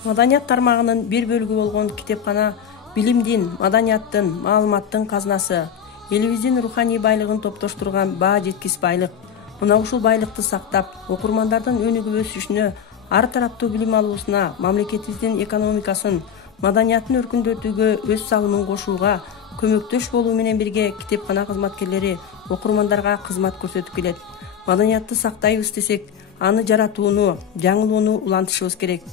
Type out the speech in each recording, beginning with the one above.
Маданият тармагынын бир бөлүгү болгон китепкана билимдин, маданияттын, маалыматтын казнасы, элибиздин руханий байлыгын топтоштурган баа жеткис байлык. Мына ушул байлыкты сактап, окурмандардын өнүгүп өсүшүнө, ар тараптуу билим алуусуна, мамлекетибиздин экономикасын, маданияттын өркүндөтүүгө өз салымын кошууга көмөктөш болуу менен бирге китепкана кызматкерлери окурмандарга кызмат көрсөтүп келет. Маданиятты сактайбыз десек, аны жаратууну, жаңылоону улантышыбыз керек.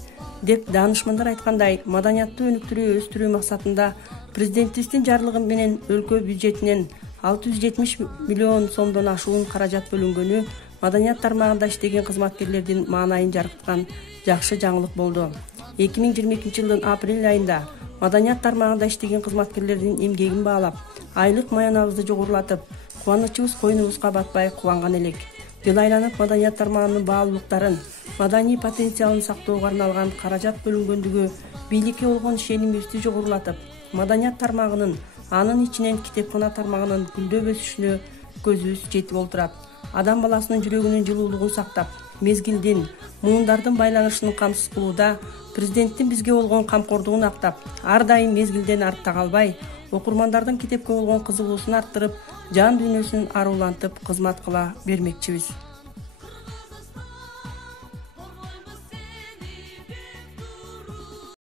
Деп даанышмандар айткандай, маданиятты өнүктүрүү, өстүрүү максатында президентибиздин жарлыгы менен өлкө бюджетинен 670 миллион сомдон ашуун каражат бөлүнгөнү маданият тармагында иштеген кызматкерлердин маанайын жаркыткан жакшы жаңылык болду. 2022 жылдын апрель айында маданият тармагында иштеген кызматкерлердин эмгегин баалап, айлык маянабызды жогорулатып, кубанычыбыз койнубузга батпай кубанган элек. Жыл айланып маданият тармагынын баалуулуктарын, маданий потенциалын сактоого арналган каражат бөлүнгөндүгү бийликке болгон ишенимибизди жогорулатып, маданият тармагынын, анын ичинен китепкана тармагынын гүлдөп өсүшүнө көзүбүз жетип олтурат. Адам баласынын жүрөгүнүн жылуулугун сактап, мезгилдин, муундардын байланышын камсыз кылууда президенттин бизге болгон камкордугун актап, ар дайым мезгилден артта калбай, окурмандардын китепке болгон кызыгуусун арттырып, жан дүйнөсүн арулантып кызмат кыла бермекчибиз.